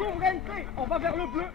souveraineté. On va vers le bleu.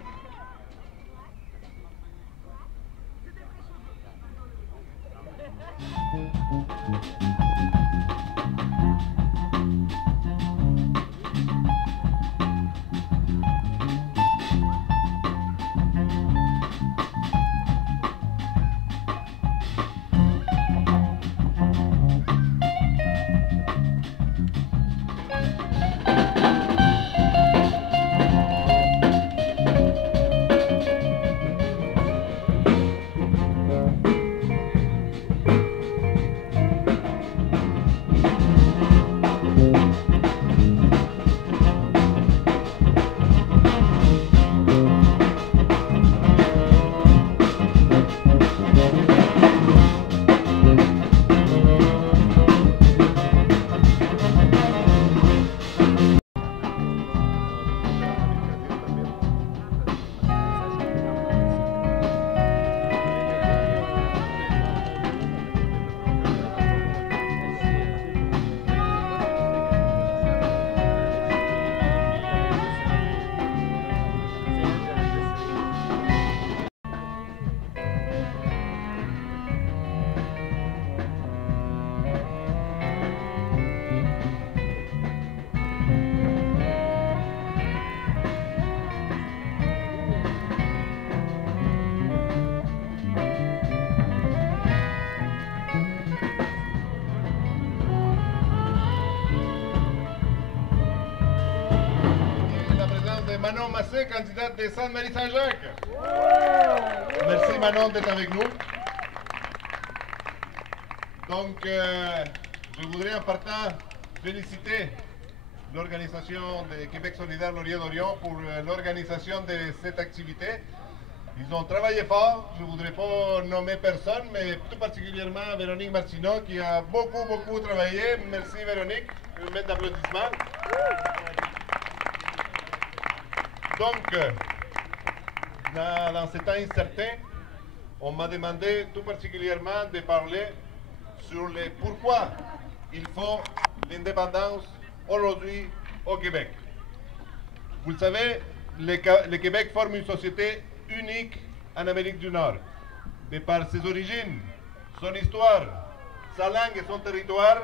Manon Massé, candidate de Sainte-Marie-Saint-Jacques. Merci Manon d'être avec nous. Donc, je voudrais en partant féliciter l'organisation de Québec solidaire Laurier d'Orion pour l'organisation de cette activité. Ils ont travaillé fort, je ne voudrais pas nommer personne, mais tout particulièrement Véronique Martineau qui a beaucoup travaillé. Merci Véronique, une main d'applaudissements. Donc, dans ce temps incertain, on m'a demandé tout particulièrement de parler sur le pourquoi il faut l'indépendance aujourd'hui au Québec. Vous le savez, le Québec forme une société unique en Amérique du Nord. Mais par ses origines, son histoire, sa langue et son territoire,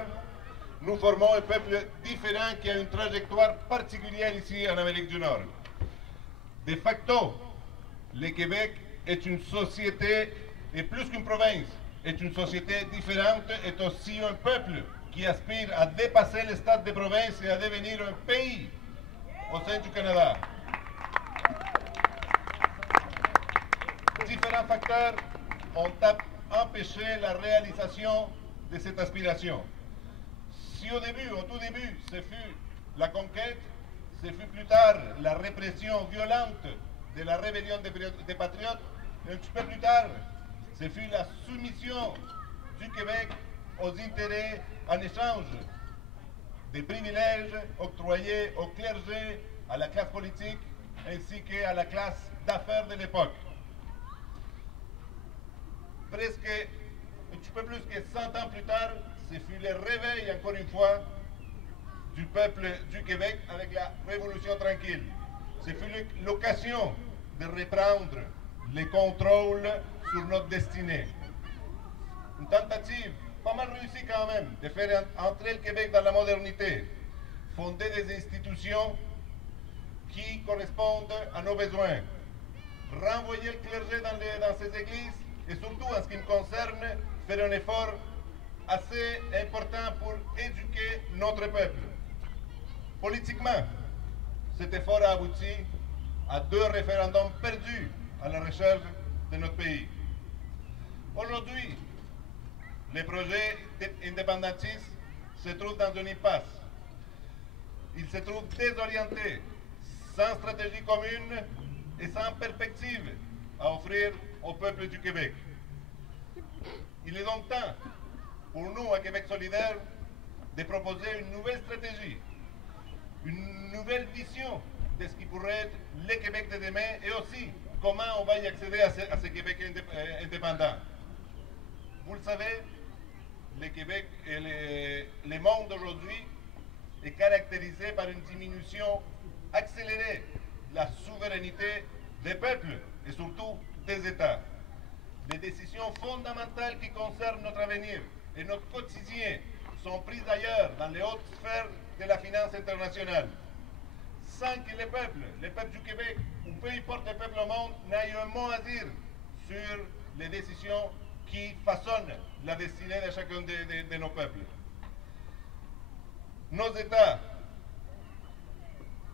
nous formons un peuple différent qui a une trajectoire particulière ici en Amérique du Nord. De facto, le Québec est une société, et plus qu'une province, est une société différente, est aussi un peuple qui aspire à dépasser le stade de province et à devenir un pays au sein du Canada. Différents facteurs ont empêché la réalisation de cette aspiration. Si au tout début, ce fut la conquête, ce fut plus tard la répression violente de la rébellion des patriotes, et un petit peu plus tard, ce fut la soumission du Québec aux intérêts en échange des privilèges octroyés au clergé, à la classe politique, ainsi qu'à la classe d'affaires de l'époque. Presque un petit peu plus que 100 ans plus tard, ce fut le réveil, encore une fois, du peuple du Québec avec la Révolution tranquille. Ce fut l'occasion de reprendre le contrôle sur notre destinée. Une tentative pas mal réussie quand même de faire entrer le Québec dans la modernité, fonder des institutions qui correspondent à nos besoins, renvoyer le clergé dans ces églises et surtout, en ce qui me concerne, faire un effort assez important pour éduquer notre peuple. Politiquement, cet effort a abouti à 2 référendums perdus à la recherche de notre pays. Aujourd'hui, les projets indépendantistes se trouvent dans une impasse. Ils se trouvent désorientés, sans stratégie commune et sans perspective à offrir au peuple du Québec. Il est donc temps, pour nous, à Québec solidaire, de proposer une nouvelle stratégie, une nouvelle vision de ce qui pourrait être le Québec de demain et aussi comment on va y accéder à ce Québec indépendant. Vous le savez, le Québec et le monde d'aujourd'hui est caractérisé par une diminution accélérée de la souveraineté des peuples et surtout des États. Les décisions fondamentales qui concernent notre avenir et notre quotidien sont prises ailleurs, dans les hautes sphères de la finance internationale, sans que les peuples du Québec, ou peu importe les peuples au monde, n'aient un mot à dire sur les décisions qui façonnent la destinée de chacun de nos peuples. Nos États,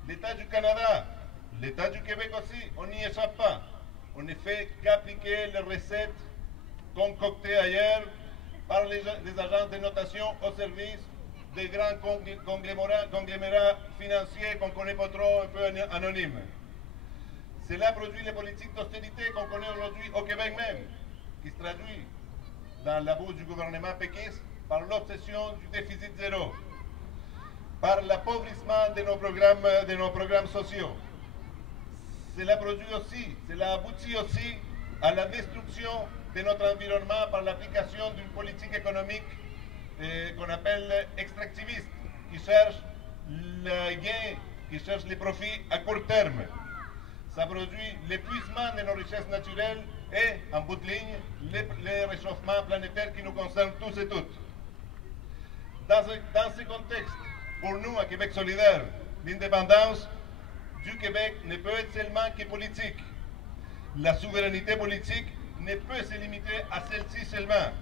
l'État du Canada, l'État du Québec aussi, on n'y échappe pas. On ne fait qu'appliquer les recettes concoctées ailleurs par les agences de notation au service des grands conglomérats financiers qu'on ne connaît pas trop, un peu anonymes. Cela produit les politiques d'austérité qu'on connaît aujourd'hui au Québec même, qui se traduit dans la bouche du gouvernement péquiste par l'obsession du déficit zéro, par l'appauvrissement de nos programmes sociaux. Cela aboutit aussi à la destruction de notre environnement par l'application d'une politique économique qu'on appelle extractiviste, qui cherche le gain, qui cherche les profits à court terme. Ça produit l'épuisement de nos richesses naturelles et, en bout de ligne, les réchauffements planétaires qui nous concernent tous et toutes. Dans ce contexte, pour nous, à Québec solidaire, l'indépendance du Québec ne peut être seulement que politique. La souveraineté politique ne peut se limiter à celle-ci seulement.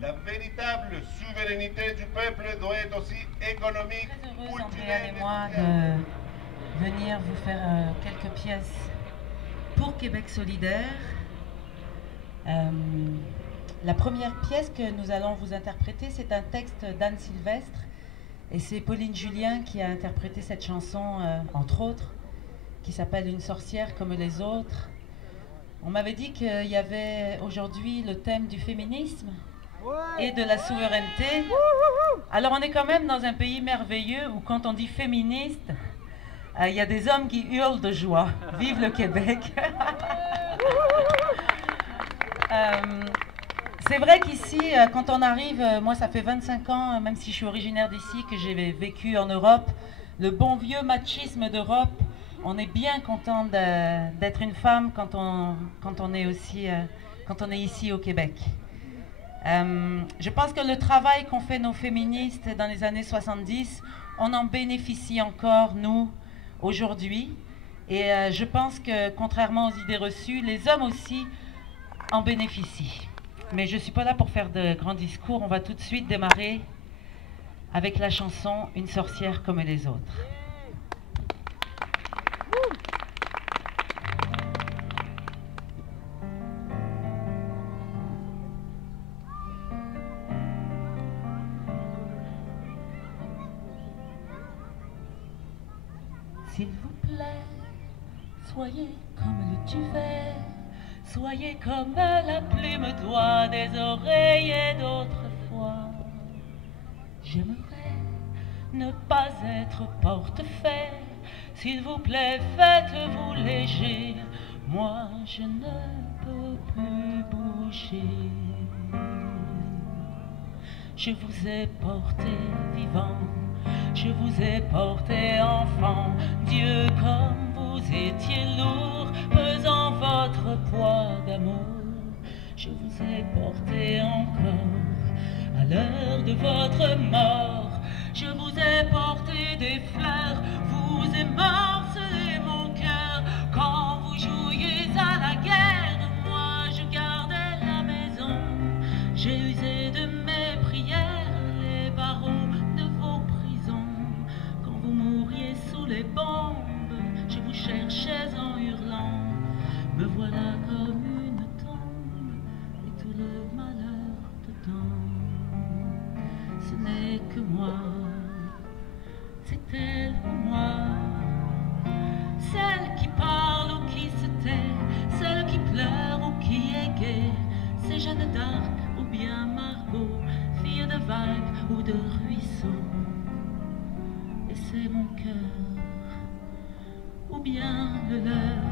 La véritable souveraineté du peuple doit être aussi économique, culturelle et moi de venir vous faire quelques pièces pour Québec solidaire. La première pièce que nous allons vous interpréter, c'est un texte d'Anne Sylvestre, et c'est Pauline Julien qui a interprété cette chanson, entre autres, qui s'appelle « Une sorcière comme les autres ». On m'avait dit qu'il y avait aujourd'hui le thème du féminisme et de la souveraineté. Alors on est quand même dans un pays merveilleux où quand on dit féministe, il y a des hommes qui hurlent de joie. Vive le Québec! C'est vrai qu'ici, quand on arrive, moi ça fait 25 ans, même si je suis originaire d'ici, que j'ai vécu en Europe, le bon vieux machisme d'Europe, on est bien content d'être une femme quand on est ici au Québec. Je pense que le travail qu'ont fait nos féministes dans les années 70, on en bénéficie encore, nous, aujourd'hui. Et je pense que, contrairement aux idées reçues, les hommes aussi en bénéficient. Mais je ne suis pas là pour faire de grands discours. On va tout de suite démarrer avec la chanson « Une sorcière comme les autres ». S'il vous plaît, soyez comme le duvet, soyez comme la plume d'oie des oreillers d'autrefois. J'aimerais ne pas être portefaix, s'il vous plaît, faites-vous léger, moi je ne peux plus bouger. Je vous ai porté vivant, je vous ai porté enfant, Dieu comme vous étiez lourd, pesant votre poids d'amour. Je vous ai porté encore à l'heure de votre mort. Je vous ai porté des fleurs, vous émorcelez mon cœur. Quand vous jouiez à la guerre, moi je gardais la maison. J'ai usé de mes prières les barreaux de vos prisons. Quand vous mouriez sous les bombes, je vous cherchais en hurlant. Me voilà comme une tombe et tout le malheur dedans. Ce n'est que moi, c'est elle ou moi, celle qui parle ou qui se tait, celle qui pleure ou qui est gaie. C'est Jeanne d'Arc ou bien Margot, fille de vagues ou de ruisseaux. Et c'est mon cœur ou bien le leur.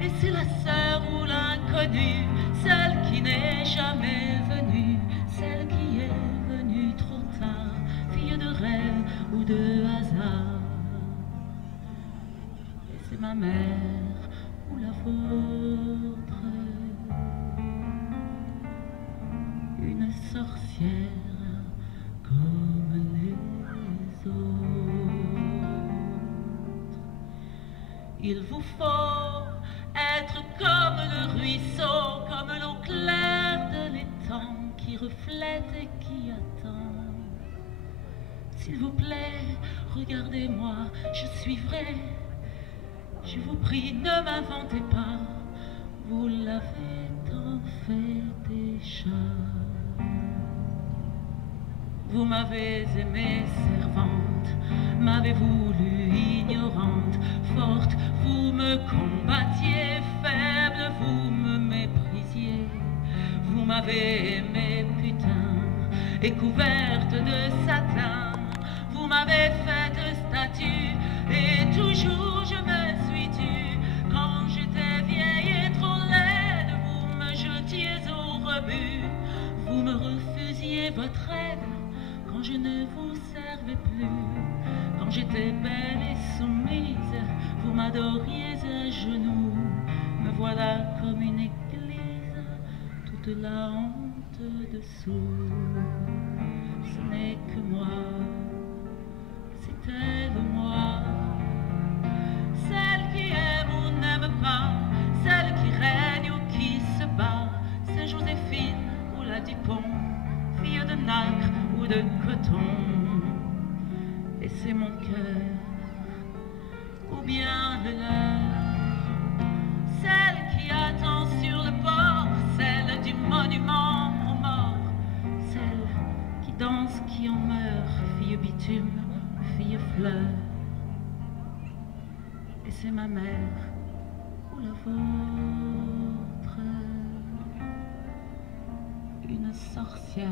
Et c'est la sœur ou l'inconnue, celle qui n'est jamais venue, celle qui est venue trop tard, fille de rêve ou de hasard. Et c'est ma mère ou la vôtre, une sorcière comme les autres. Il vous faut être comme le ruisseau, comme l'eau claire de l'étang qui reflète et qui attend. S'il vous plaît, regardez-moi, je suis vrai. Je vous prie, ne m'inventez pas, vous l'avez tant fait déjà. Vous m'avez aimée servante, m'avez voulu ignorante, forte, vous me combattiez, faible, vous me méprisiez. Vous m'avez aimée putain, et couverte de satin, vous m'avez faite statue, et toujours je me suis tue. Quand j'étais vieille et trop laide, vous me jetiez au rebut, vous me refusiez votre aide. Quand je ne vous servais plus, quand j'étais belle et soumise, vous m'adoriez à genoux. Me voilà comme une église, toute la honte dessous. Ce n'est que moi, c'est elle moi, celle qui aime ou n'aime pas, celle qui règne ou qui se bat. C'est Joséphine ou la Dupont, fille de nacre ou de coton. Et c'est mon cœur ou bien le leur, celle qui attend sur le port, celle du monument aux morts, celle qui danse, qui en meurt, fille bitume, fille fleur. Et c'est ma mère ou la vôtre, une sorcière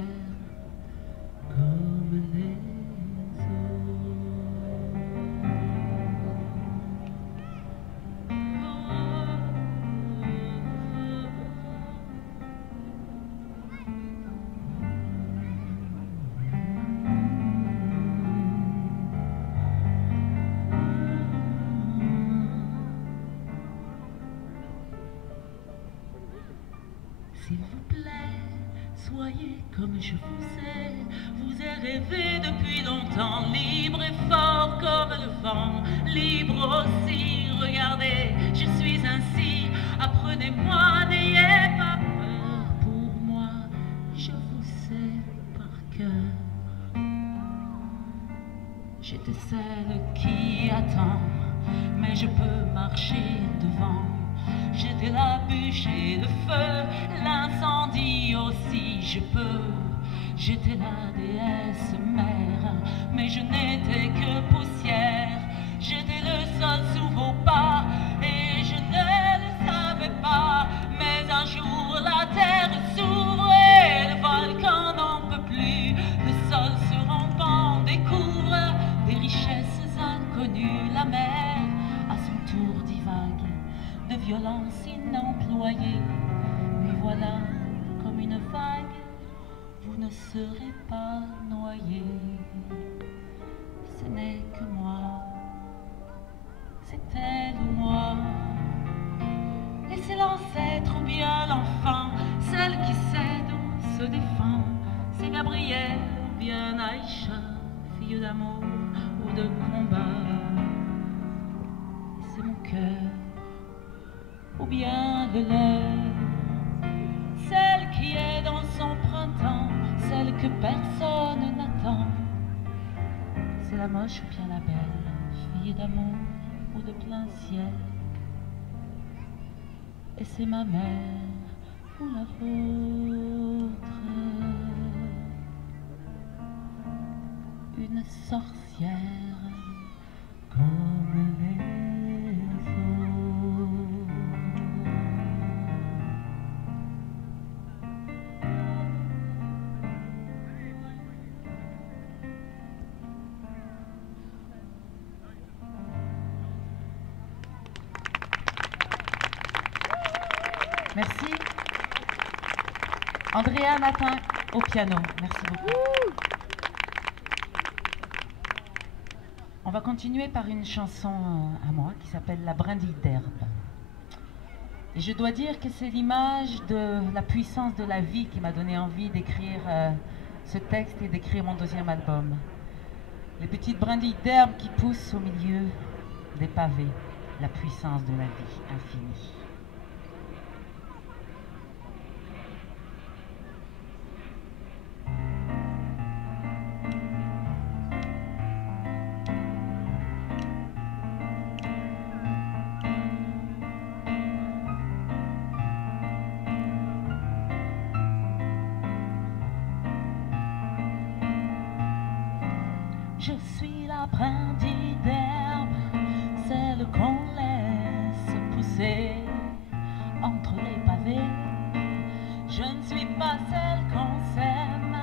comme les S'il vous plaît, comme je vous ai rêvé depuis longtemps, libre et fort comme le vent, libre aussi, regardez, je suis ainsi, apprenez-moi, n'ayez pas peur, pour moi, je vous sais par cœur. J'étais celle qui attend, mais je peux marcher devant. J'étais la bûche et le feu, l'incendie aussi, je peux. J'étais la déesse mère, mais je n'étais que poussière. J'étais le sol sous vos pas, et je ne le savais pas. Mais un jour la terre s'ouvre et le volcan n'en peut plus. Le sol se rompant découvre des richesses inconnues. La mer, à son tour, divague de violence inemployée. Mais voilà, comme une vague, vous ne serez pas noyé. Ce n'est que moi, c'est elle ou moi. Et c'est l'ancêtre ou bien l'enfant, celle qui cède ou se défend. C'est Gabrielle ou bien Aïcha, fille d'amour ou de combat. C'est mon cœur ou bien le leur, celle qui est dans son printemps, celle que personne n'attend. C'est la moche ou bien la belle, fille d'amour ou de plein ciel. Et c'est ma mère ou la vôtre, une sorcière comme les autres. Merci. Andrea Matin au piano. Merci beaucoup. On va continuer par une chanson à moi qui s'appelle La brindille d'herbe. Et je dois dire que c'est l'image de la puissance de la vie qui m'a donné envie d'écrire ce texte et d'écrire mon deuxième album. Les petites brindilles d'herbe qui poussent au milieu des pavés, la puissance de la vie infinie. Je suis la brindille d'herbe, celle qu'on laisse pousser entre les pavés. Je ne suis pas celle qu'on sème,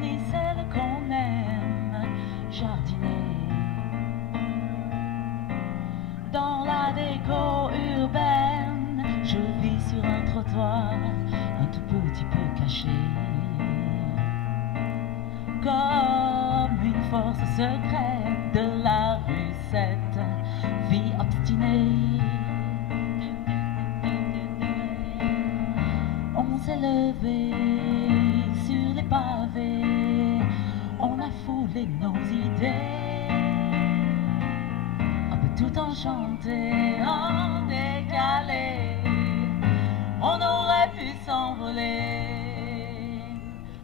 ni celle qu'on aime jardiner. Dans la déco urbaine, je vis sur un trottoir, un tout petit peu caché. Comme une force secrète de la rue, cette vie obstinée. On s'est levé sur les pavés, on a foulé nos idées, un peu tout enchanté, en décalé. On aurait pu s'envoler.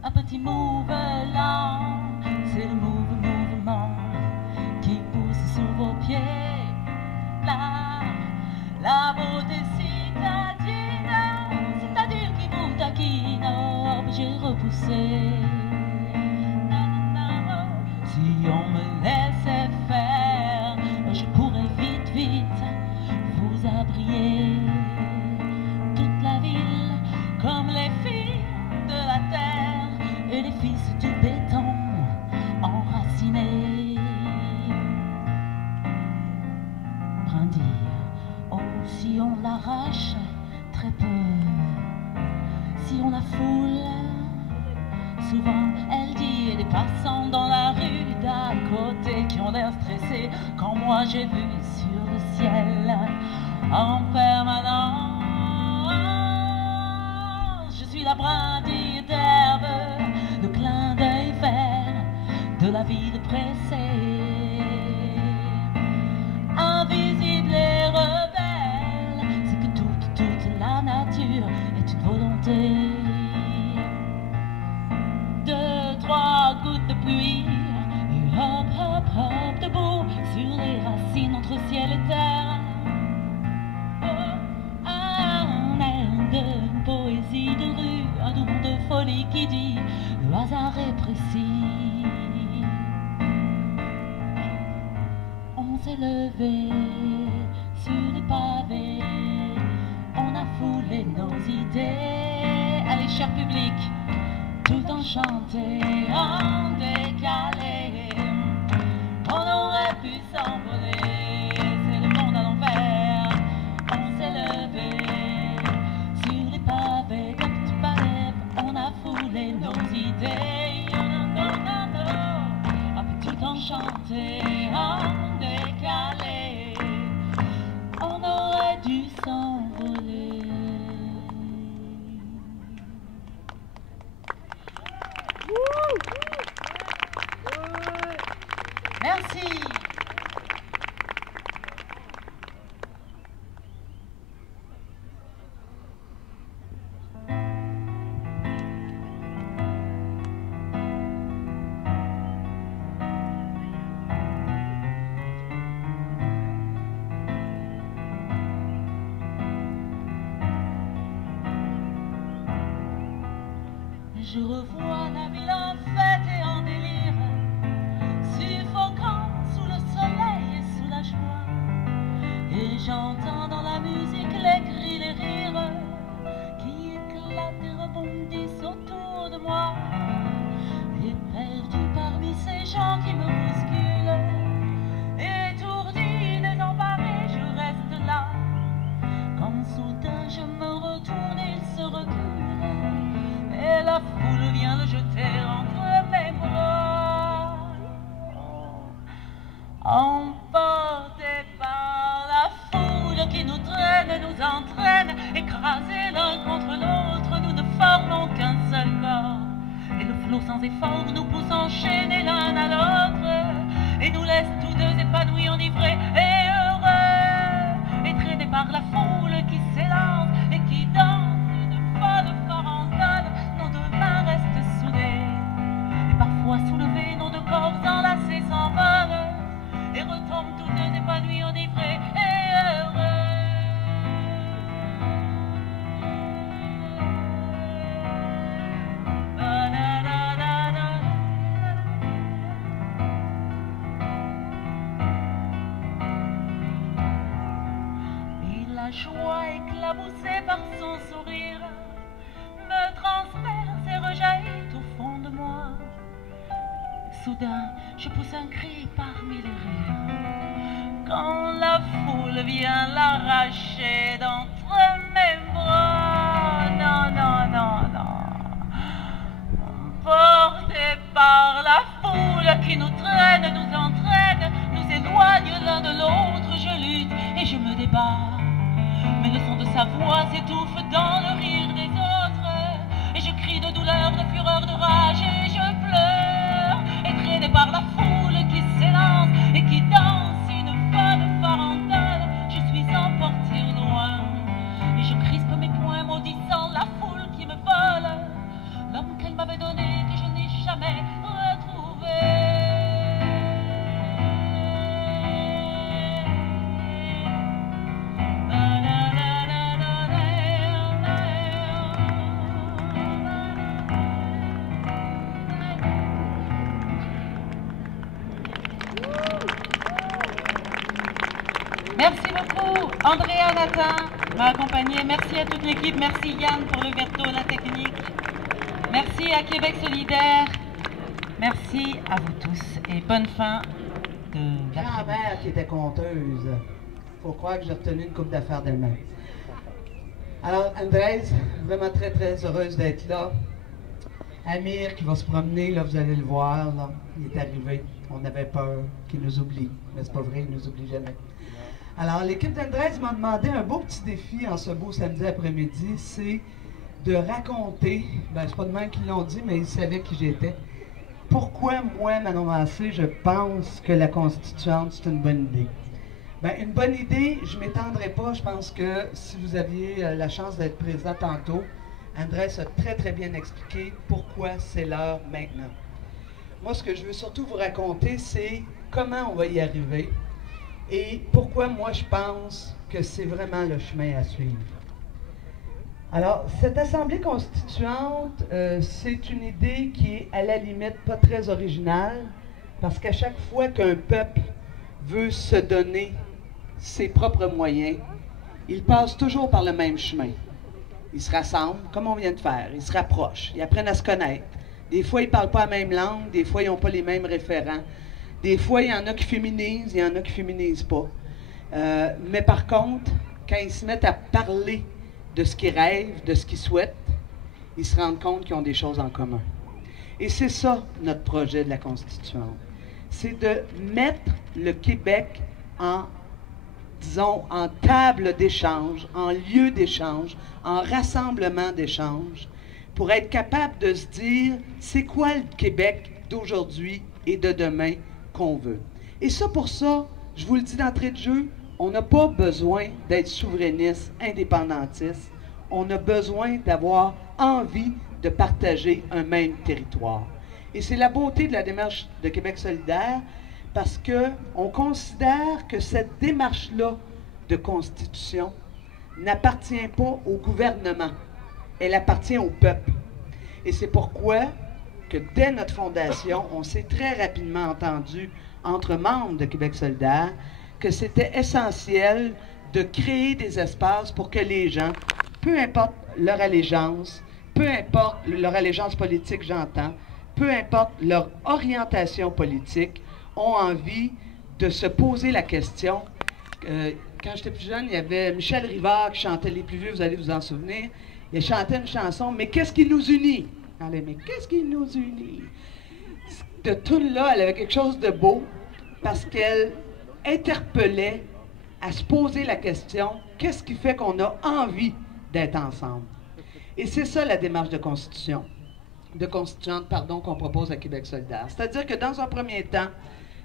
Un petit mouvelant, c'est le mouvement qui pousse sous vos pieds. La beauté citadine, c'est-à-dire qui vous taquine, j'ai repoussé. Si on me laissait faire, je pourrais vite vous abrier. Toute la ville comme les filles de la terre et les fils du béton enracinés. Brindille, oh si on l'arrache très peu, si on la foule, souvent elle dit, et les passants dans la rue d'à côté qui ont l'air stressés, quand moi j'ai vu sur le ciel en permanence. Je suis la brindille d'herbe la ville pressée. Invisible et rebelle, c'est que toute la nature est une volonté. 2, 3 gouttes de pluie, et hop, hop, hop, debout sur les racines entre ciel et terre. Oh, un air de poésie de rue, un doux de folie qui dit le hasard est précis. On s'est levé sur les pavés, on a foulé nos idées. Allez, cher public, tout enchanté, en décalé, on aurait pu s'envoler, c'est le monde à l'envers. On s'est levé sur les pavés, comme tu parlais, on a foulé nos idées. Tout enchanté, en décalé, on aurait dû s'envoler. Merci. Je revois la ville en fête et en délire, suffocant sous le soleil et sous la joie. Et j'entends dans la musique les cris, les rires qui éclatent et rebondissent autour de moi. Et perdu parmi ces gens qui me bousculent, étourdi, désemparé, je reste là. Quand soudain je me retourne, il se recule. Et la foule vient le jeter entre mes bras. Emportés par la foule qui nous traîne, nous entraîne, écrasés l'un contre l'autre, nous ne formons qu'un seul corps. Et le flot sans effort nous pousse enchaîner l'un à l'autre, et nous laisse tous deux épanouis, enivrés et heureux, et traînés par la foule qui s'élance et qui danse une folle farandole. Restent soudés, et parfois soulevés, nos deux corps enlacés s'envolent et retombent tous deux épanouis, enivrés et heureux. Et la joie éclaboussée par son sourire me transperce et rejaillit au fond de moi. Soudain, je pousse un cri parmi les rires, quand la foule vient l'arracher d'entre mes bras. Non, non, non, non. Portés par la foule qui nous traîne, nous entraîne, nous éloigne l'un de l'autre, je lutte et je me débat. Mais le son de sa voix s'étouffe dans le rire des autres, et je crie de douleur, de fureur, de rage, et je pleure, et traîné par la foule qui s'élance et qui danse une folle farandole, je suis emporté au loin, et je crispe mes poings maudissant la foule qui me vole, l'homme qu'elle m'avait donné, que je n'ai jamais retrouvé. Merci beaucoup, Andrea Nathan m'a accompagné. Merci à toute l'équipe. Merci Yann pour le verto, la technique. Merci à Québec solidaire. Merci à vous tous et bonne fin de l'après-midi. Grand-mère qui était conteuse. Faut croire que j'ai retenu une coupe d'affaires d'elle-même. Alors, Andrés, vraiment très très heureuse d'être là. Amir qui va se promener, là, vous allez le voir, là, il est arrivé. On avait peur qu'il nous oublie, mais c'est pas vrai, il nous oublie jamais. Alors, l'équipe d'Andrés m'a demandé un beau petit défi en ce beau samedi après-midi, c'est de raconter, ben c'est pas de même qu'ils l'ont dit, mais ils savaient qui j'étais, pourquoi moi, Manon Massé, je pense que la constituante, c'est une bonne idée? Bien, une bonne idée, je ne m'étendrai pas. Je pense que si vous aviez la chance d'être président tantôt, Andrés a très, très bien expliqué pourquoi c'est l'heure maintenant. Moi, ce que je veux surtout vous raconter, c'est comment on va y arriver et pourquoi moi, je pense que c'est vraiment le chemin à suivre. Alors, cette Assemblée constituante, c'est une idée qui est à la limite pas très originale, parce qu'à chaque fois qu'un peuple veut se donner ses propres moyens, il passe toujours par le même chemin. Ils se rassemblent, comme on vient de faire, ils se rapprochent, ils apprennent à se connaître. Des fois, ils ne parlent pas la même langue, des fois, ils n'ont pas les mêmes référents. Des fois, il y en a qui féminisent, il y en a qui ne féminisent pas. Mais par contre, quand ils se mettent à parler de ce qu'ils rêvent, de ce qu'ils souhaitent, ils se rendent compte qu'ils ont des choses en commun. Et c'est ça, notre projet de la Constituante. C'est de mettre le Québec en, disons, en table d'échange, en lieu d'échange, en rassemblement d'échange, pour être capable de se dire, c'est quoi le Québec d'aujourd'hui et de demain qu'on veut. Et ça, pour ça, je vous le dis d'entrée de jeu, on n'a pas besoin d'être souverainiste, indépendantiste. On a besoin d'avoir envie de partager un même territoire. Et c'est la beauté de la démarche de Québec solidaire, parce qu'on considère que cette démarche-là de constitution n'appartient pas au gouvernement. Elle appartient au peuple. Et c'est pourquoi que dès notre fondation, on s'est très rapidement entendu entre membres de Québec solidaire que c'était essentiel de créer des espaces pour que les gens, peu importe leur allégeance politique, j'entends, peu importe leur orientation politique, ont envie de se poser la question. Quand j'étais plus jeune, il y avait Michel Rivard qui chantait, les plus vieux, vous allez vous en souvenir, il chantait une chanson, « Mais qu'est-ce qui nous unit? » Mais qu'est-ce qui nous unit? De tout là, elle avait quelque chose de beau, parce qu'elle interpellait à se poser la question, qu'est-ce qui fait qu'on a envie d'être ensemble? Et c'est ça la démarche de constituante, qu'on propose à Québec solidaire. C'est-à-dire que dans un premier temps,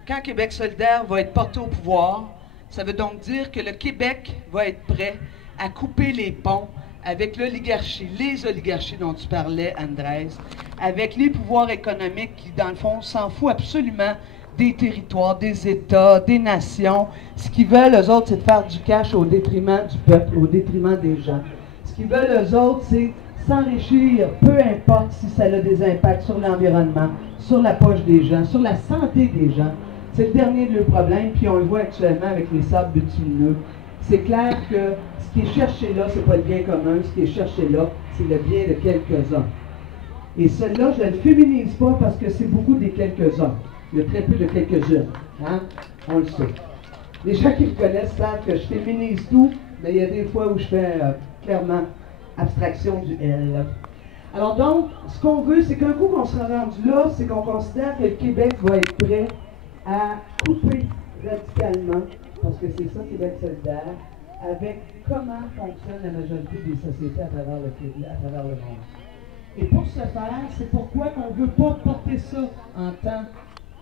quand Québec solidaire va être porté au pouvoir, ça veut donc dire que le Québec va être prêt à couper les ponts avec l'oligarchie, les oligarchies dont tu parlais, Andrés, avec les pouvoirs économiques qui, dans le fond, s'en foutent absolument des territoires, des États, des nations. Ce qu'ils veulent, eux autres, c'est de faire du cash au détriment du peuple, au détriment des gens. Ce qu'ils veulent, eux autres, c'est s'enrichir, peu importe si ça a des impacts sur l'environnement, sur la poche des gens, sur la santé des gens. C'est le dernier de leurs problèmes, puis on le voit actuellement avec les sables bitumineux. C'est clair que ce qui est cherché là, c'est pas le bien commun, ce qui est cherché là, c'est le bien de quelques-uns. Et celle-là, je ne le féminise pas parce que c'est beaucoup des quelques-uns. Il y a très peu de quelques-unes, hein? On le sait. Les gens qui me connaissent savent que je féminise tout, mais il y a des fois où je fais clairement abstraction du « elle ». Alors donc, ce qu'on veut, c'est qu'un coup qu'on sera rendu là, c'est qu'on considère que le Québec va être prêt à couper radicalement, parce que c'est ça Québec solidaire, avec comment fonctionne la majorité des sociétés à travers le monde. Et pour ce faire, c'est pourquoi on ne veut pas porter ça en tant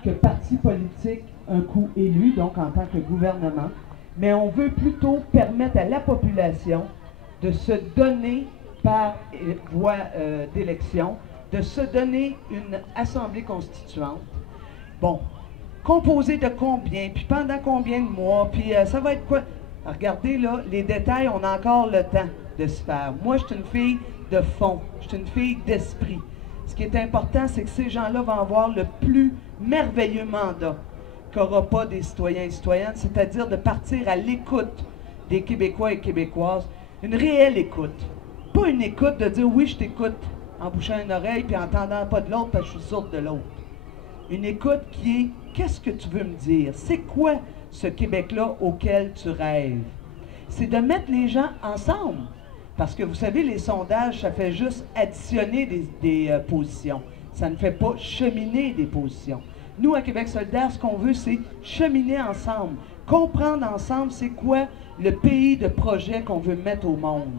que parti politique, un coup élu, donc en tant que gouvernement, mais on veut plutôt permettre à la population de se donner par voie d'élection, de se donner une assemblée constituante. Bon, composée de combien, puis pendant combien de mois, puis ça va être quoi? Regardez là, les détails, on a encore le temps de se faire. Moi, je suis une fille de fond, je suis une fille d'esprit. Ce qui est important, c'est que ces gens-là vont avoir le plus merveilleux mandat qu'aura pas des citoyens et citoyennes, c'est-à-dire de partir à l'écoute des Québécois et Québécoises, une réelle écoute. Pas une écoute de dire « oui, je t'écoute » en bouchant une oreille puis en n'entendant pas de l'autre parce que je suis sourde de l'autre. Une écoute qui est « qu'est-ce que tu veux me dire? C'est quoi ce Québec-là auquel tu rêves? » C'est de mettre les gens ensemble. Parce que vous savez, les sondages, ça fait juste additionner des positions. Ça ne fait pas cheminer des positions. Nous, à Québec solidaire, ce qu'on veut, c'est cheminer ensemble. Comprendre ensemble c'est quoi le pays de projet qu'on veut mettre au monde.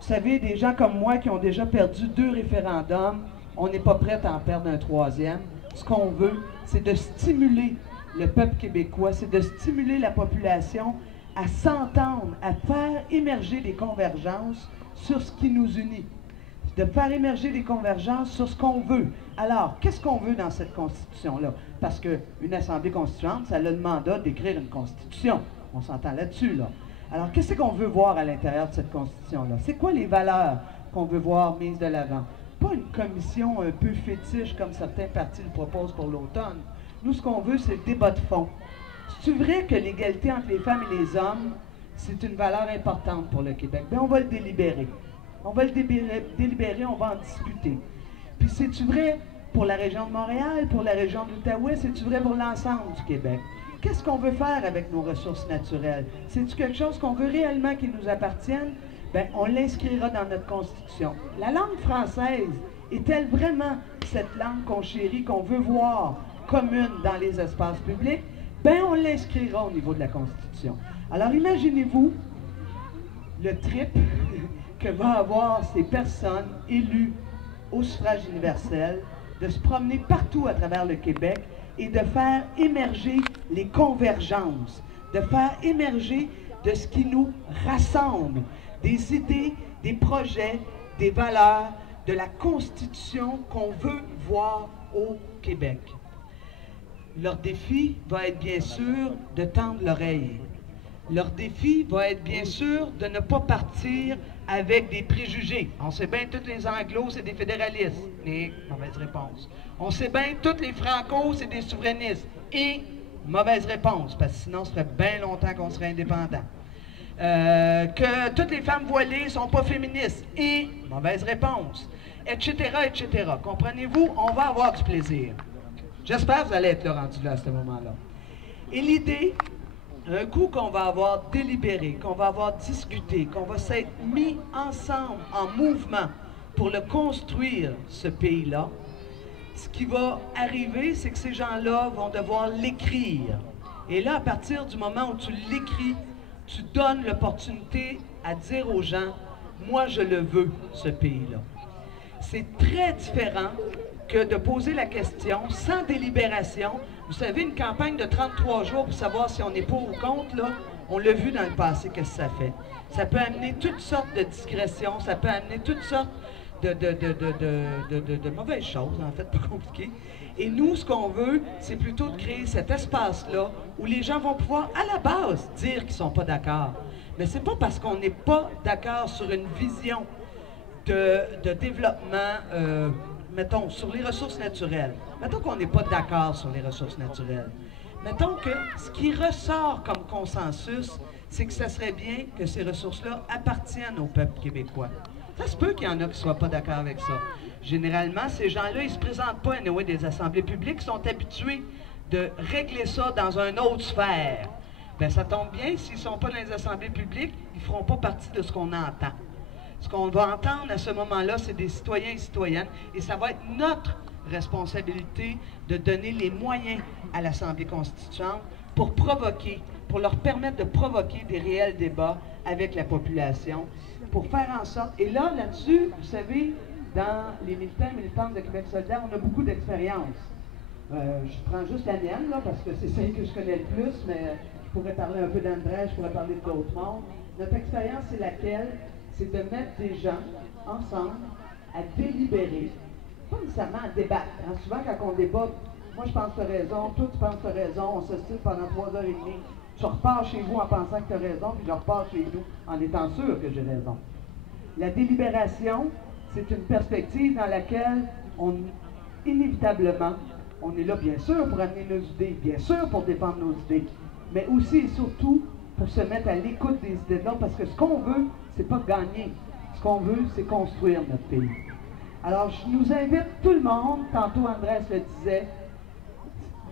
Vous savez, des gens comme moi qui ont déjà perdu 2 référendums, on n'est pas prêt à en perdre un 3e. ce qu'on veut, c'est de stimuler le peuple québécois, c'est de stimuler la population à s'entendre, à faire émerger des convergences sur ce qui nous unit, de faire émerger des convergences sur ce qu'on veut. Alors, qu'est-ce qu'on veut dans cette Constitution-là? Parce qu'une Assemblée constituante, ça a le mandat d'écrire une Constitution. On s'entend là-dessus, là. Alors, qu'est-ce qu'on veut voir à l'intérieur de cette Constitution-là? C'est quoi les valeurs qu'on veut voir mises de l'avant? Pas une commission un peu fétiche comme certains partis le proposent pour l'automne. Nous, ce qu'on veut, c'est le débat de fond. C'est vrai que l'égalité entre les femmes et les hommes, c'est une valeur importante pour le Québec. Bien, on va le délibérer. On va le délibérer, on va en discuter. Puis, c'est-tu vrai pour la région de Montréal, pour la région de l'Outaouais, c'est-tu vrai pour l'ensemble du Québec? Qu'est-ce qu'on veut faire avec nos ressources naturelles? C'est-tu quelque chose qu'on veut réellement qui nous appartienne? Bien, on l'inscrira dans notre Constitution. La langue française est-elle vraiment cette langue qu'on chérit, qu'on veut voir commune dans les espaces publics? Bien, on l'inscrira au niveau de la Constitution. Alors, imaginez-vous le trip que vont avoir ces personnes élues au suffrage universel, de se promener partout à travers le Québec et de faire émerger les convergences, de faire émerger de ce qui nous rassemble, des idées, des projets, des valeurs, de la Constitution qu'on veut voir au Québec. Leur défi va être bien sûr de tendre l'oreille. Leur défi va être bien sûr de ne pas partir avec des préjugés. On sait bien tous les Anglos, c'est des fédéralistes. Et mauvaise réponse. On sait bien tous les Francos, c'est des souverainistes. Et mauvaise réponse, parce que sinon, ça ferait bien longtemps qu'on serait indépendant. Que toutes les femmes voilées ne sont pas féministes. Et mauvaise réponse. Etc., etc. Comprenez-vous? On va avoir du plaisir. J'espère que vous allez être là rendu là à ce moment-là. Et l'idée, un coup qu'on va avoir délibéré, qu'on va avoir discuté, qu'on va s'être mis ensemble en mouvement pour le construire, ce pays-là, ce qui va arriver, c'est que ces gens-là vont devoir l'écrire. Et là, à partir du moment où tu l'écris, tu donnes l'opportunité à dire aux gens, moi je le veux, ce pays-là. C'est très différent que de poser la question sans délibération. Vous savez, une campagne de 33 jours pour savoir si on est pour ou contre, là, on l'a vu dans le passé, qu'est-ce que ça fait. Ça peut amener toutes sortes de digressions, ça peut amener toutes sortes de mauvaises choses, en fait, pas compliqué. Et nous, ce qu'on veut, c'est plutôt de créer cet espace-là où les gens vont pouvoir, à la base, dire qu'ils ne sont pas d'accord. Mais c'est pas parce qu'on n'est pas d'accord sur une vision de développement, mettons, sur les ressources naturelles. Mettons qu'on n'est pas d'accord sur les ressources naturelles. Mettons que ce qui ressort comme consensus, c'est que ça serait bien que ces ressources-là appartiennent au peuple québécois. Ça se peut qu'il y en a qui ne soient pas d'accord avec ça. Généralement, ces gens-là, ils ne se présentent pas à des assemblées publiques, ils sont habitués de régler ça dans une autre sphère. Bien, ça tombe bien, s'ils ne sont pas dans les assemblées publiques, ils ne feront pas partie de ce qu'on entend. Ce qu'on va entendre à ce moment-là, c'est des citoyens et citoyennes, et ça va être notre responsabilité de donner les moyens à l'Assemblée constituante pour provoquer, pour leur permettre de provoquer des réels débats avec la population, pour faire en sorte, et là-dessus, vous savez, dans les militants et militantes de Québec solidaire, on a beaucoup d'expérience. Je prends juste la mienne, là, parce que c'est celle que je connais le plus, mais je pourrais parler un peu d'André, je pourrais parler d'autres mondes. Notre expérience, c'est laquelle? C'est de mettre des gens ensemble à délibérer, pas nécessairement à débattre. Hein. Souvent, quand on débat, moi je pense que tu as raison, toi tu penses que tu as raison, on s'ostine pendant 3h30. Je repars chez vous en pensant que tu as raison, puis je repars chez nous en étant sûr que j'ai raison. La délibération, c'est une perspective dans laquelle inévitablement, on est là bien sûr pour amener nos idées, bien sûr pour défendre nos idées, mais aussi et surtout pour se mettre à l'écoute des idées de l'autre, parce que ce qu'on veut, c'est pas gagner. Ce qu'on veut, c'est construire notre pays. Alors, je nous invite tout le monde, tantôt Andrés le disait,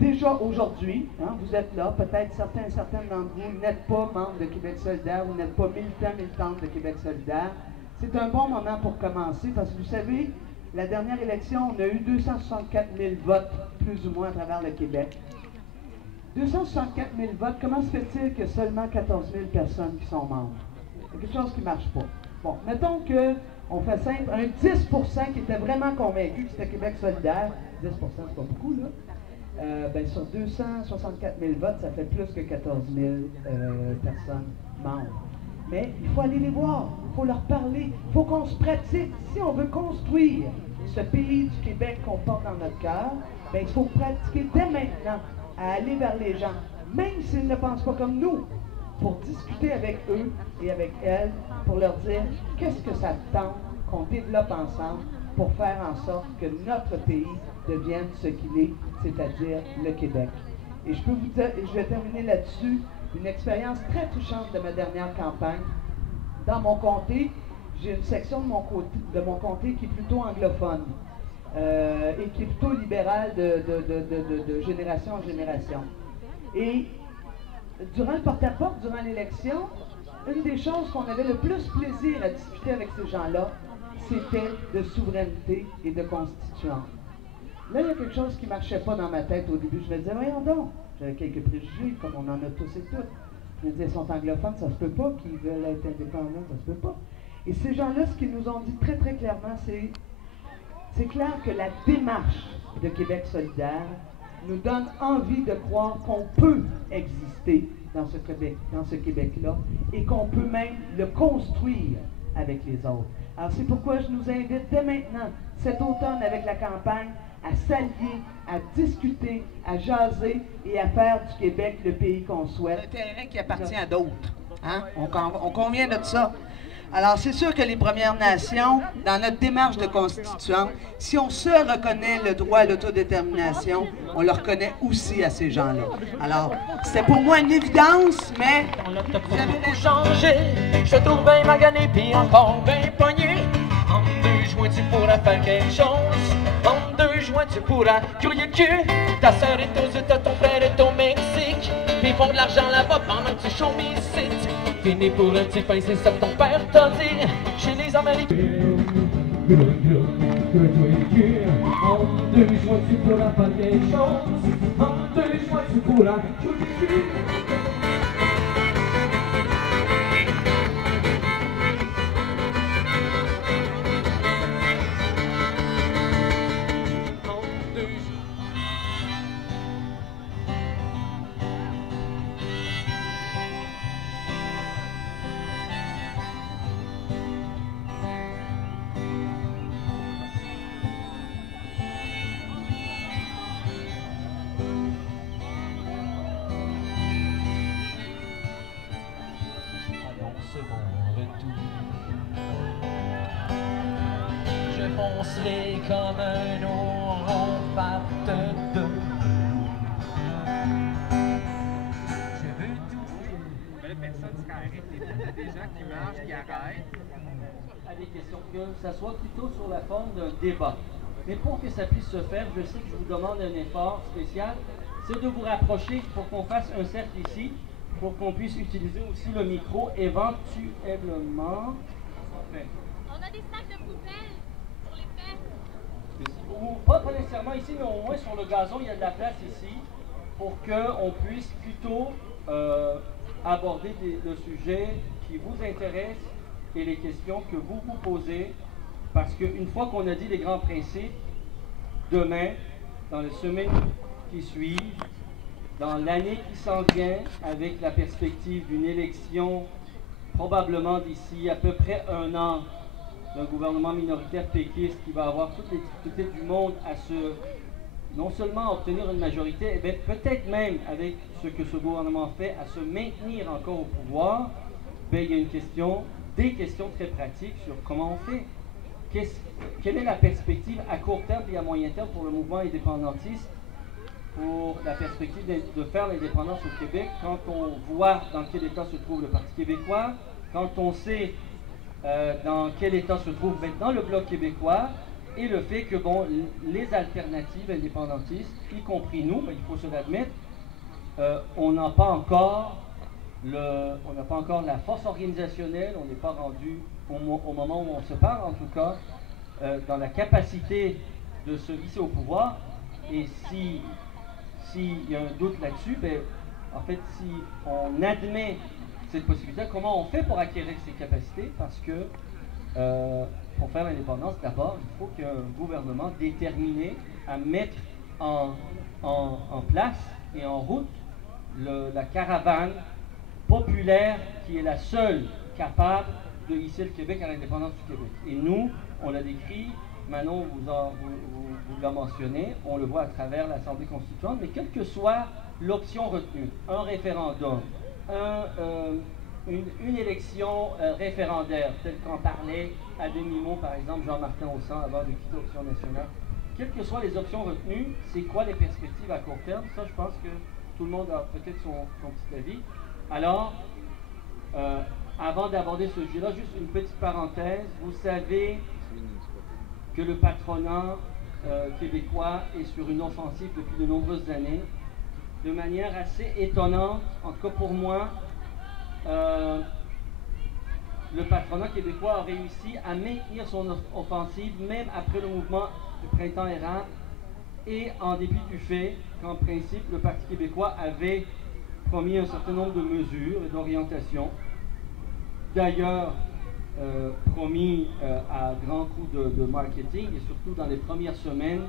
déjà aujourd'hui, hein, vous êtes là, peut-être certains et certaines d'entre vous n'êtes pas membres de Québec solidaire, vous n'êtes pas militants, militantes de Québec solidaire. C'est un bon moment pour commencer, parce que vous savez, la dernière élection, on a eu 264 000 votes, plus ou moins, à travers le Québec. 264 000 votes, comment se fait-il qu'il y a seulement 14 000 personnes qui sont membres? Il y a quelque chose qui ne marche pas. Bon, mettons que On fait simple, un 10% qui était vraiment convaincu que c'était Québec solidaire, 10% c'est pas beaucoup là, ben sur 264 000 votes, ça fait plus que 14 000 personnes membres. Mais il faut aller les voir, il faut leur parler, il faut qu'on se pratique. Si on veut construire ce pays du Québec qu'on porte dans notre cœur, ben il faut pratiquer dès maintenant à aller vers les gens, même s'ils ne pensent pas comme nous, pour discuter avec eux et avec elles, pour leur dire qu'est-ce que ça tente qu'on développe ensemble pour faire en sorte que notre pays devienne ce qu'il est, c'est-à-dire le Québec. Et je peux vous dire, et je vais terminer là-dessus, une expérience très touchante de ma dernière campagne. Dans mon comté, j'ai une section de mon comté qui est plutôt anglophone et qui est plutôt libérale de génération en génération. Et durant le porte-à-porte, durant l'élection, une des choses qu'on avait le plus plaisir à discuter avec ces gens-là, c'était de souveraineté et de constituante. Là, il y a quelque chose qui ne marchait pas dans ma tête au début. Je me disais, voyons donc, j'avais quelques préjugés, comme on en a tous et toutes. Je me disais, ils sont anglophones, ça se peut pas, qu'ils veulent être indépendants, ça se peut pas. Et ces gens-là, ce qu'ils nous ont dit très, très clairement, c'est clair que la démarche de Québec solidaire nous donne envie de croire qu'on peut exister dans ce Québec-là et qu'on peut même le construire avec les autres. Alors c'est pourquoi je nous invite dès maintenant, cet automne avec la campagne, à s'allier, à discuter, à jaser et à faire du Québec le pays qu'on souhaite. Un terrain qui appartient à d'autres. Hein? On convient de ça. Alors, c'est sûr que les Premières Nations, dans notre démarche de constituante, si on se reconnaît le droit à l'autodétermination, on le reconnaît aussi à ces gens-là. Alors, c'était pour moi une évidence, mais... Vous avez beaucoup changé, je te trouve bien magané, puis encore bien pogné. En 2 juin, tu pourras faire quelque chose. En 2 juin, tu pourras crier le cul. Ta soeur est aux États, ton frère est au Mexique. Puis ils font de l'argent là-bas pendant que tu chômes ici. Fini pour un petit pain, c'est ça que ton père t'a dit. Chez les Américains. En 2 juin, tu pourras faire quelque chose. En 2 juin, tu pourras crier le cul. Foncerai comme un ourron parte de je veux tout. Belle personne qui arrête, des gens qui marchent, qui arrêtent. À des questions, que ça soit plutôt sur la forme d'un débat. Mais pour que ça puisse se faire, je sais que je vous demande un effort spécial, c'est de vous rapprocher pour qu'on fasse un cercle ici, pour qu'on puisse utiliser aussi le micro éventuellement. Enfin, on a des sacs de poubelle. Ou pas nécessairement ici, mais au moins sur le gazon, il y a de la place ici pour qu'on puisse plutôt aborder le sujet qui vous intéresse et les questions que vous vous posez. Parce qu'une fois qu'on a dit les grands principes, demain, dans les semaines qui suivent, dans l'année qui s'en vient, avec la perspective d'une élection probablement d'ici à peu près 1 an, d'un gouvernement minoritaire péquiste qui va avoir toutes les difficultés du monde à non seulement obtenir une majorité, mais peut-être même avec ce que ce gouvernement fait, à se maintenir encore au pouvoir, ben, il y a des questions très pratiques sur comment on fait. Quelle est la perspective à court terme et à moyen terme pour le mouvement indépendantiste, pour la perspective de faire l'indépendance au Québec, quand on voit dans quel état se trouve le Parti québécois, quand on sait dans quel état se trouve maintenant le Bloc québécois, et le fait que bon, les alternatives indépendantistes, y compris nous, il faut se l'admettre, on n'a pas encore la force organisationnelle, on n'est pas rendu au moment où on se parle en tout cas, dans la capacité de se hisser au pouvoir. Et s'il y a un doute là-dessus, ben, en fait, si on admet cette possibilité, comment on fait pour acquérir ces capacités? Parce que pour faire l'indépendance, d'abord, il faut qu'un gouvernement déterminé à mettre en place et en route la caravane populaire qui est la seule capable de hisser le Québec à l'indépendance du Québec. Et nous, on l'a décrit, Manon vous l'a mentionné, on le voit à travers l'Assemblée constituante, mais quelle que soit l'option retenue, un référendum, une élection référendaire, telle qu'en parlait à demi-mot, par exemple, Jean-Martin Haussan avant de quitter l'option nationale, quelles que soient les options retenues, c'est quoi les perspectives à court terme? Ça, je pense que tout le monde a peut-être son petit avis. Alors, avant d'aborder ce sujet-là, juste une petite parenthèse. Vous savez que le patronat québécois est sur une offensive depuis de nombreuses années, de manière assez étonnante, en tout cas pour moi. Le patronat québécois a réussi à maintenir son offensive même après le mouvement du printemps érable et en dépit du fait qu'en principe le Parti québécois avait promis un certain nombre de mesures et d'orientations, d'ailleurs promis à grands coups de marketing et surtout dans les premières semaines,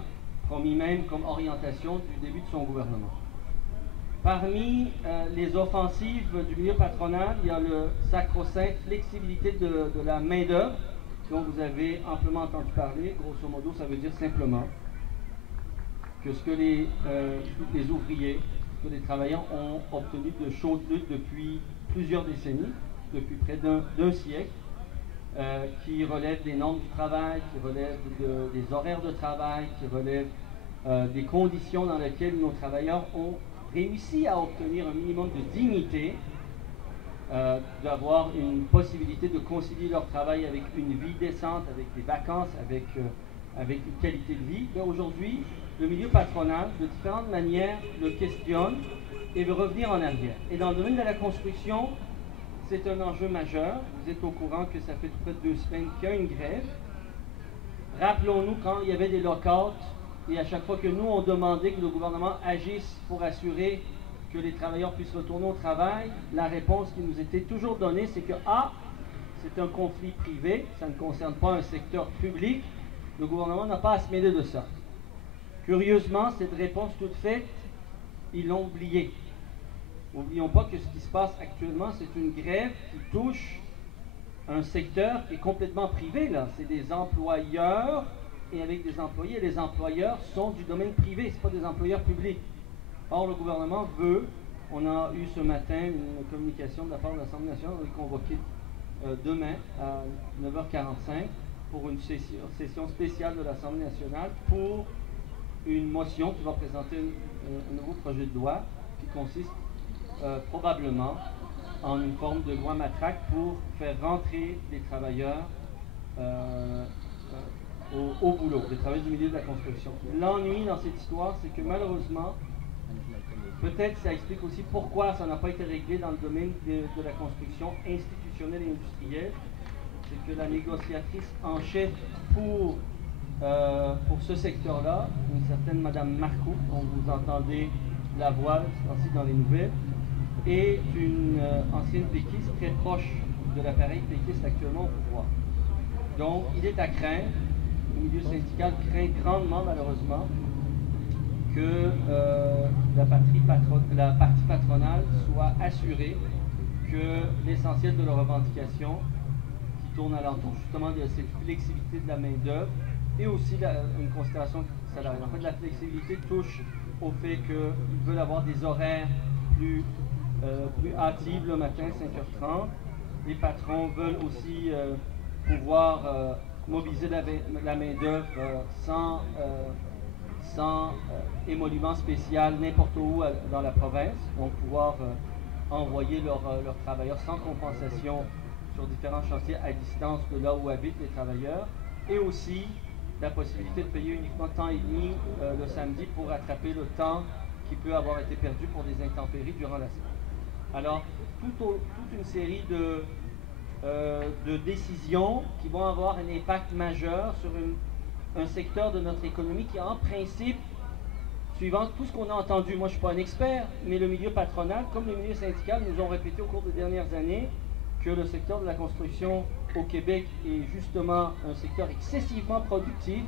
promis même comme orientation du début de son gouvernement. Parmi les offensives du milieu patronal, il y a le sacro-saint flexibilité de la main-d'œuvre, dont vous avez amplement entendu parler. Grosso modo, ça veut dire simplement que ce que les ouvriers, ce que les travailleurs ont obtenu de chaudes luttes depuis plusieurs décennies, depuis près d'un siècle, qui relèvent des normes du travail, qui relèvent des horaires de travail, qui relèvent des conditions dans lesquelles nos travailleurs ont réussi à obtenir un minimum de dignité, d'avoir une possibilité de concilier leur travail avec une vie décente, avec des vacances, avec une qualité de vie. Aujourd'hui, le milieu patronal, de différentes manières, le questionne et veut revenir en arrière. Et dans le domaine de la construction, c'est un enjeu majeur. Vous êtes au courant que ça fait près de 2 semaines qu'il y a une grève. Rappelons-nous quand il y avait des lockouts, et à chaque fois que nous, on demandait que le gouvernement agisse pour assurer que les travailleurs puissent retourner au travail, la réponse qui nous était toujours donnée, c'est que c'est un conflit privé, ça ne concerne pas un secteur public, le gouvernement n'a pas à se mêler de ça. Curieusement, cette réponse toute faite, ils l'ont oubliée. N'oublions pas que ce qui se passe actuellement, c'est une grève qui touche un secteur qui est complètement privé, là. C'est des employeurs et avec des employés, et les employeurs sont du domaine privé, ce pas des employeurs publics. Or, le gouvernement veut, on a eu ce matin une communication de la part de l'Assemblée nationale, on est convoqué demain à 9h45 pour une session spéciale de l'Assemblée nationale pour une motion qui va présenter un nouveau projet de loi qui consiste probablement en une forme de loi matraque pour faire rentrer les travailleurs au boulot, les travailleurs du milieu de la construction. L'ennui dans cette histoire, c'est que malheureusement, peut-être ça explique aussi pourquoi ça n'a pas été réglé dans le domaine de la construction institutionnelle et industrielle, c'est que la négociatrice en chef pour ce secteur-là, une certaine Madame Marcoux, dont vous entendez la voix aussi dans les nouvelles, est une ancienne péquiste très proche de l'appareil péquiste actuellement au pouvoir. Donc, il est à craindre, le milieu syndical craint grandement malheureusement que la partie patronale soit assurée que l'essentiel de leurs revendications qui tournent alentour justement de cette flexibilité de la main-d'œuvre et aussi une considération salariale. En fait, la flexibilité touche au fait qu'ils veulent avoir des horaires plus hâtives le matin, 5h30. Les patrons veulent aussi pouvoir mobiliser la main-d'œuvre sans émolument spécial n'importe où dans la province, donc pouvoir envoyer leurs travailleurs sans compensation sur différents chantiers à distance de là où habitent les travailleurs, et aussi la possibilité de payer uniquement temps et demi le samedi pour rattraper le temps qui peut avoir été perdu pour des intempéries durant la semaine. Alors, toute une série de décisions qui vont avoir un impact majeur sur un secteur de notre économie qui, en principe, suivant tout ce qu'on a entendu, moi je ne suis pas un expert, mais le milieu patronal, comme le milieu syndical, nous ont répété au cours des dernières années que le secteur de la construction au Québec est justement un secteur excessivement productif,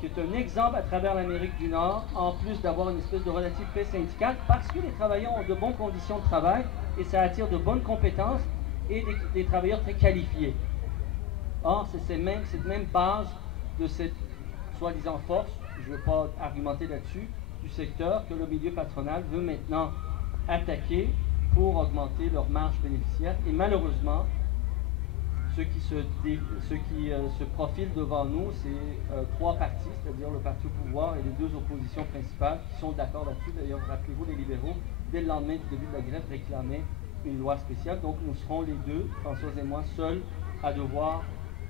qui est un exemple à travers l'Amérique du Nord, en plus d'avoir une espèce de relative paix syndicale, parce que les travailleurs ont de bonnes conditions de travail et ça attire de bonnes compétences et des travailleurs très qualifiés. Or, c'est cette même base de cette soi-disant force, je ne veux pas argumenter là-dessus, du secteur que le milieu patronal veut maintenant attaquer pour augmenter leur marge bénéficiaire. Et malheureusement, ce qui se profile devant nous, c'est trois partis, c'est-à-dire le parti au pouvoir et les deux oppositions principales qui sont d'accord là-dessus. D'ailleurs, rappelez-vous, les libéraux, dès le lendemain du début de la grève, réclamaient une loi spéciale. Donc nous serons les deux, Françoise et moi, seuls à devoir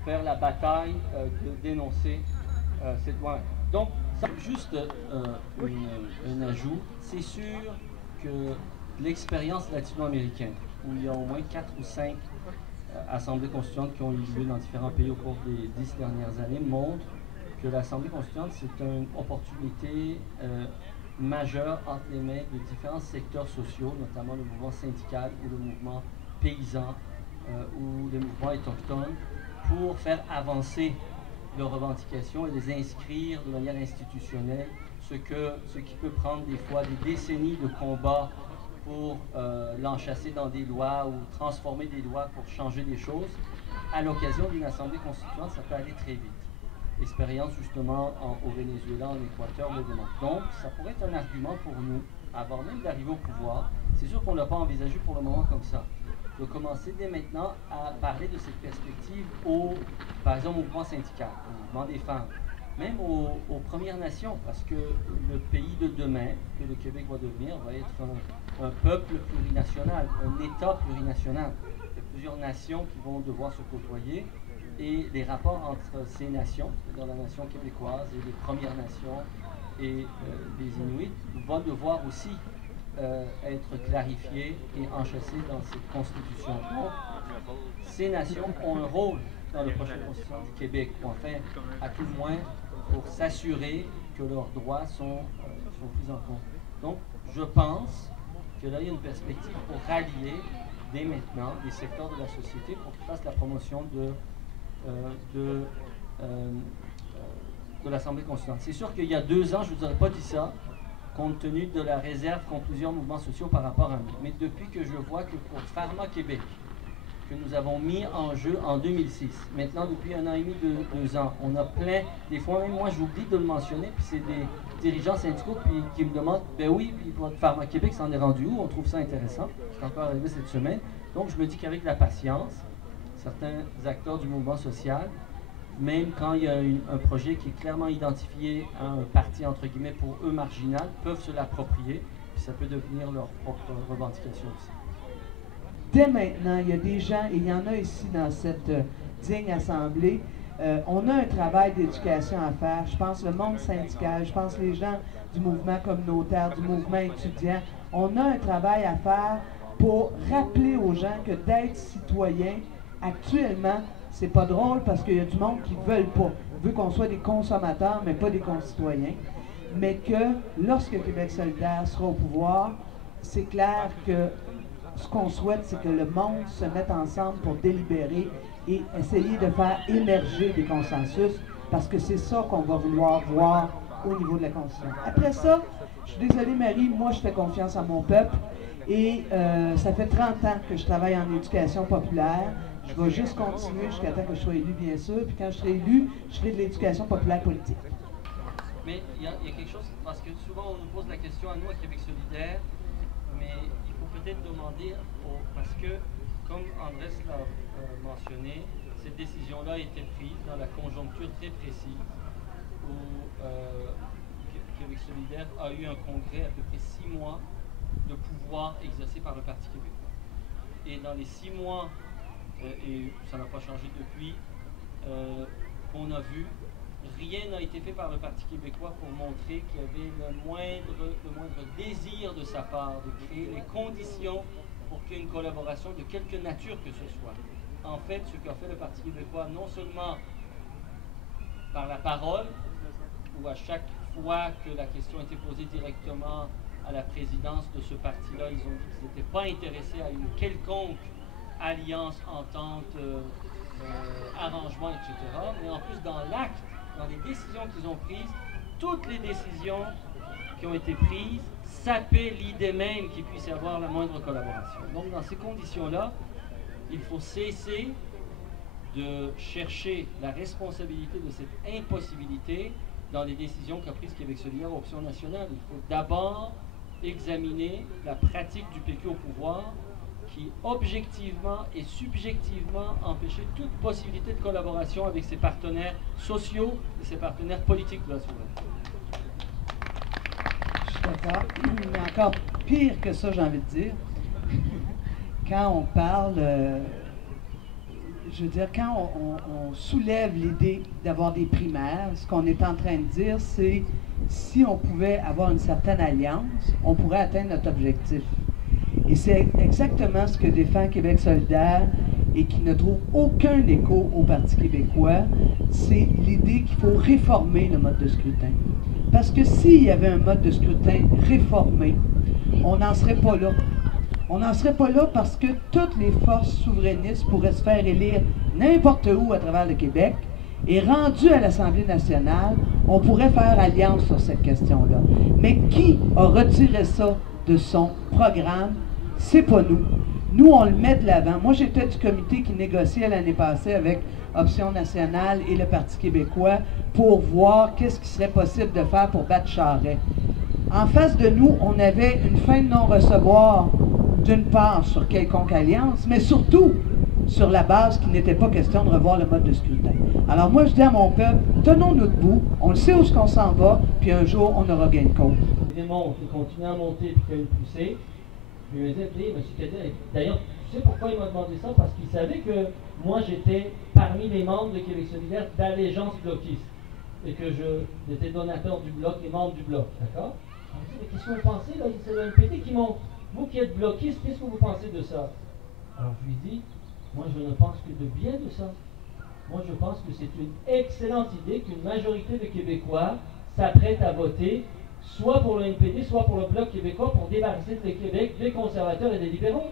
faire la bataille de dénoncer cette loi. Donc, juste un ajout, c'est sûr que l'expérience latino-américaine, où il y a au moins 4 ou 5 assemblées constituantes qui ont eu lieu dans différents pays au cours des 10 dernières années, montre que l'Assemblée constituante, c'est une opportunité majeure entre les mains de différents secteurs sociaux, notamment le mouvement syndical ou le mouvement paysan ou le mouvement autochtone, pour faire avancer leurs revendications et les inscrire de manière institutionnelle, ce qui peut prendre des fois des décennies de combat pour l'enchasser dans des lois ou transformer des lois pour changer des choses. À l'occasion d'une assemblée constituante, ça peut aller très vite. L'expérience justement au Venezuela, en Équateur le démontre. Donc, ça pourrait être un argument pour nous, avant même d'arriver au pouvoir. C'est sûr qu'on ne l'a pas envisagé pour le moment comme ça, de commencer dès maintenant à parler de cette perspective par exemple, au mouvement syndical, au mouvement des femmes, même aux Premières Nations, parce que le pays de demain, que le Québec va devenir, va être un peuple plurinational, un État plurinational. Il y a plusieurs nations qui vont devoir se côtoyer, et les rapports entre ces nations, c'est-à-dire la nation québécoise et les Premières Nations et les Inuits, vont devoir aussi être clarifiés et enchâssés dans cette constitution. Donc, ces nations ont un rôle dans la prochaine constitution du Québec, ou enfin, à tout le moins, pour s'assurer que leurs droits sont pris en compte. Donc, je pense que là, il y a une perspective pour rallier dès maintenant des secteurs de la société pour qu'ils fassent la promotion de l'Assemblée constituante. C'est sûr qu'il y a 2 ans, je ne vous aurais pas dit ça, compte tenu de la réserve qu'ont plusieurs mouvements sociaux par rapport à nous. Mais depuis que je vois que pour Pharma Québec, que nous avons mis en jeu en 2006, maintenant depuis 1 an et demi, 2 ans, on a plein, des fois même moi j'oublie de le mentionner, puis c'est des dirigeants syndicaux qui me demandent, ben oui, puis Pharma Québec s'en est rendu où, on trouve ça intéressant, c'est encore arrivé cette semaine. Donc je me dis qu'avec la patience, certains acteurs du mouvement social, même quand il y a un projet qui est clairement identifié à un parti, entre guillemets, pour eux marginal, peuvent se l'approprier, puis ça peut devenir leur propre revendication aussi. Dès maintenant, il y a des gens, et il y en a ici dans cette digne assemblée, on a un travail d'éducation à faire. Je pense le monde syndical, je pense les gens du mouvement communautaire, du mouvement étudiant. On a un travail à faire pour rappeler aux gens que d'être citoyen, actuellement, c'est pas drôle parce qu'il y a du monde qui ne veulent pas. Veut qu'on soit des consommateurs, mais pas des concitoyens. Mais que lorsque Québec solidaire sera au pouvoir, c'est clair que ce qu'on souhaite, c'est que le monde se mette ensemble pour délibérer et essayer de faire émerger des consensus, parce que c'est ça qu'on va vouloir voir au niveau de la Constitution. Après ça, je suis désolée Marie, moi je fais confiance à mon peuple, et ça fait 30 ans que je travaille en éducation populaire. Je vais juste continuer jusqu'à temps que je sois élu, bien sûr, puis quand je serai élu, je ferai de l'éducation populaire politique. Mais il y a quelque chose, parce que souvent on nous pose la question à nous, à Québec solidaire, mais il faut peut-être demander, parce que, comme Andrés l'a mentionné, cette décision-là a été prise dans la conjoncture très précise où Québec solidaire a eu un congrès à peu près 6 mois de pouvoir exercé par le Parti québécois. Et dans les 6 mois, et ça n'a pas changé depuis, qu'on a vu, rien n'a été fait par le Parti québécois pour montrer qu'il y avait le moindre désir de sa part de créer les conditions pour qu'il y ait une collaboration de quelque nature que ce soit. En fait, ce qu'a fait le Parti québécois, non seulement par la parole, ou à chaque fois que la question était posée directement à la présidence de ce parti-là, ils ont dit qu'ils n'étaient pas intéressés à une quelconque alliance, entente, arrangement, etc. Mais en plus, dans l'acte, dans les décisions qu'ils ont prises, toutes les décisions qui ont été prises sapaient l'idée même qu'il puisse y avoir la moindre collaboration. Donc, dans ces conditions-là, il faut cesser de chercher la responsabilité de cette impossibilité dans les décisions qu'a prises Québec solidaire Option nationale. Il faut d'abord examiner la pratique du PQ au pouvoir qui, objectivement et subjectivement, empêchait toute possibilité de collaboration avec ses partenaires sociaux et ses partenaires politiques de la souveraineté. Je suis d'accord. Mais encore pire que ça, j'ai envie de dire. Quand on parle, je veux dire, quand on soulève l'idée d'avoir des primaires, ce qu'on est en train de dire, c'est si on pouvait avoir une certaine alliance, on pourrait atteindre notre objectif. Et c'est exactement ce que défend Québec solidaire et qui ne trouve aucun écho au Parti québécois, c'est l'idée qu'il faut réformer le mode de scrutin. Parce que s'il y avait un mode de scrutin réformé, on n'en serait pas là. On n'en serait pas là parce que toutes les forces souverainistes pourraient se faire élire n'importe où à travers le Québec. Et rendu à l'Assemblée nationale, on pourrait faire alliance sur cette question-là. Mais qui a retiré ça de son programme? C'est pas nous. Nous, on le met de l'avant. Moi, j'étais du comité qui négociait l'année passée avec Option nationale et le Parti québécois pour voir qu'est-ce qui serait possible de faire pour battre Charest. En face de nous, on avait une fin de non-recevoir d'une part sur quelconque alliance, mais surtout sur la base qu'il n'était pas question de revoir le mode de scrutin. Alors moi, je dis à mon peuple, tenons-nous debout, on le sait où est-ce qu'on s'en va, puis un jour, on aura gain de cause. Il monte, il continue à monter, puis qu'il a une poussée. Je lui ai dit, écoutez, M. Cadet, d'ailleurs, tu sais pourquoi il m'a demandé ça? Parce qu'il savait que moi, j'étais parmi les membres de Québec solidaire d'allégeance bloquiste, et que j'étais donateur du Bloc et membre du Bloc, d'accord? On me dit, mais qu'est-ce que vous pensez, là? C'est le NPD qui monte. Vous qui êtes bloquiste, qu'est-ce que vous pensez de ça? Alors je lui dis, moi je ne pense que de bien de ça. Moi je pense que c'est une excellente idée qu'une majorité de Québécois s'apprête à voter soit pour le NPD, soit pour le Bloc québécois pour débarrasser le Québec des conservateurs et des libéraux.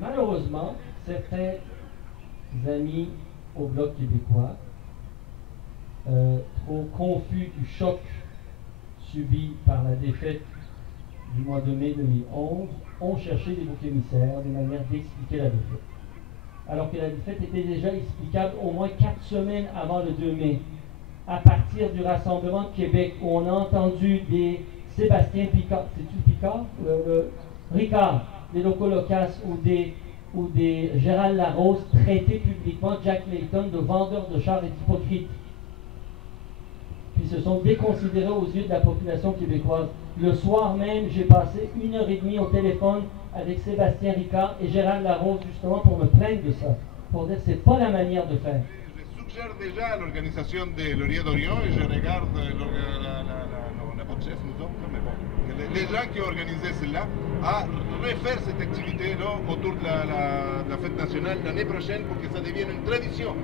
Malheureusement, certains amis au Bloc québécois, trop confus du choc subi par la défaite du mois de mai 2011, ont cherché des boucs émissaires, des manières d'expliquer la défaite. Alors que la défaite était déjà explicable au moins 4 semaines avant le 2 mai, à partir du Rassemblement de Québec, où on a entendu des Sébastien Picard, c'est-tu Picard? Ricard, des locaux locaces, ou des Gérald Larose traiter publiquement Jack Layton de vendeur de chars et d'hypocrite. Puis se sont déconsidérés aux yeux de la population québécoise. Le soir même, j'ai passé 1h30 au téléphone avec Sébastien Ricard et Gérald Larose justement pour me plaindre de ça, pour dire que c'est pas la manière de faire. Je suggère déjà à l'organisation de Laurier d'Orion et je regarde la bonne chef, nous autres, mais bon, les gens qui ont organisé cela, à refaire cette activité-là autour de la fête nationale l'année prochaine pour que ça devienne une tradition.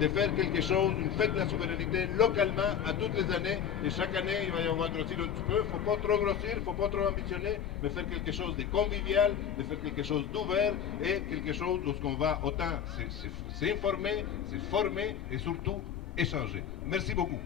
De faire quelque chose, une fête de la souveraineté localement à toutes les années. Et chaque année, il va y avoir grossir un petit peu. Il ne faut pas trop grossir, il ne faut pas trop ambitionner, mais faire quelque chose de convivial, de faire quelque chose d'ouvert et quelque chose où on va autant s'informer, se former et surtout échanger. Merci beaucoup.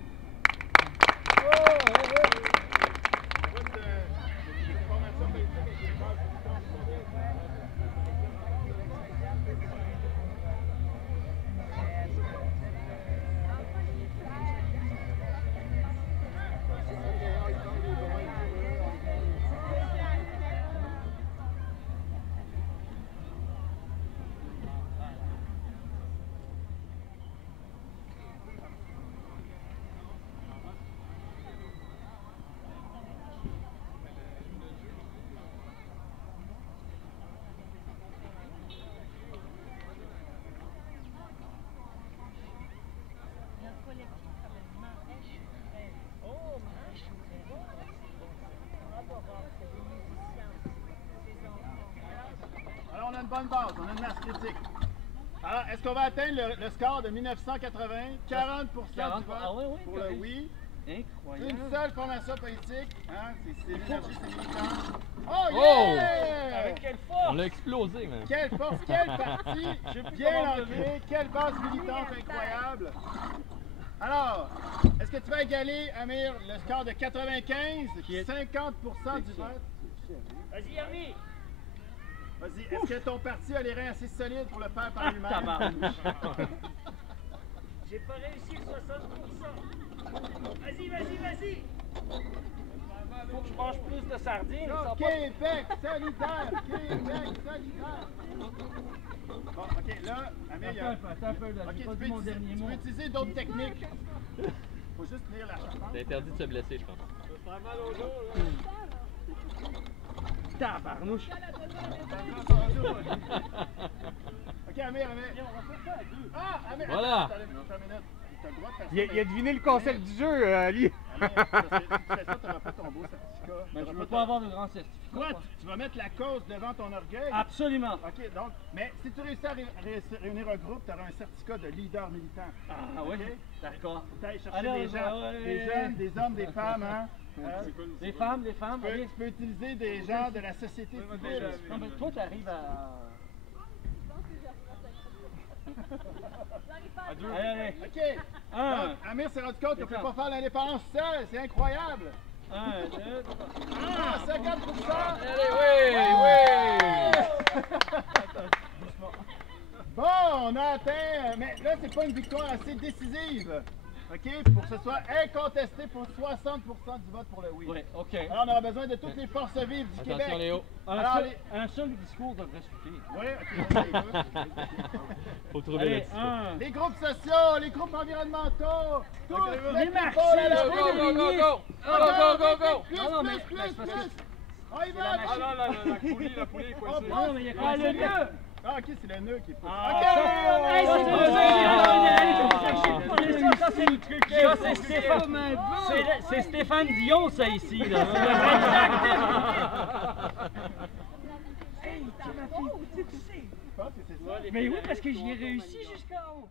Alors, on a une bonne base, on a une masse critique. Alors, est-ce qu'on va atteindre le score de 1980? 40% du vote pour le oui, Incroyable. Une seule formation politique, hein, c'est l'énergie, c'est militant. Oh Oh! yeah! Avec quelle On force! l'a explosé, même. Quelle force, quel parti bien ancré, quelle base militante incroyable. Alors, est-ce que tu vas égaler, Amir, le score de 95, qui est 50% du vote? Vas-y, Ami! Vas-y, est-ce que ton parti a les reins assez solides pour le faire par lui-même? Tabarnouche. J'ai pas réussi le 60%. Vas-y, vas-y, vas-y! Faut que je mange plus de sardines. Non, ça va Québec solidaire! Québec solidaire! Bon, ok, là, Amir, il y a... Attends un peu, là, Ok, j'ai tu pas peux dit mon utiliser, dernier tu mot. peux utiliser d'autres techniques. Faut juste tenir la charpente. C'est interdit de se blesser, je pense. Ça fait mal au dos, là. Tabarnouche. Ok, Amir. Ah, Amir, Voilà. attends une minute. T'as le droit de faire ça. Il a deviné le concept du jeu, Ali. Amir, parce que si tu fais ça, t'auras pas ton beau certificat. Mais je T'auras veux ta- pas avoir de grand certificat. Quoi? moi. Tu vas mettre la cause devant ton orgueil? Absolument. Ok, donc, mais si tu réussis à réunir un groupe, tu auras un certificat de leader militant. Ah oui, Ok? d'accord. Tu ailles chercher Allez, des gens, ouais. des jeunes, des hommes, des femmes, hein? Les femmes, allez. Tu peux utiliser des gens de la société civile. Non, mais toi, t'arrives à... Allez. Ok. Un. Donc, Amir s'est rendu compte qu'on ne peut pas faire l'indépendance seul. C'est incroyable. 1, 2, Ah, 50%! Allez, oui, Bon, on a atteint, mais là, c'est pas une victoire assez décisive. OK? Pour que ce soit incontesté pour 60% du vote pour le oui. Oui, OK. Alors, on aura besoin de toutes les forces vives du Attention, Québec. Léo. Un seul discours devrait suffire. Oui, OK. Faut trouver Allez, le titre. 1. Les groupes sociaux, les groupes environnementaux, tous Les marxistes, Plus, Non, mais plus, c'est parce que On y va! Ah non, La poulie est On coincée. passe. Non, mais il y a quoi le nœud? Ah, OK, c'est le nœud qui est pas. Ah, OK! ça, hey, c'est ça, c'est le truc. Ça, c'est Stéphane. C'est Stéphane Dion, ça, ici. Là. Je pense que c'est ça. Mais oui, parce que j'y ai réussi jusqu'à haut.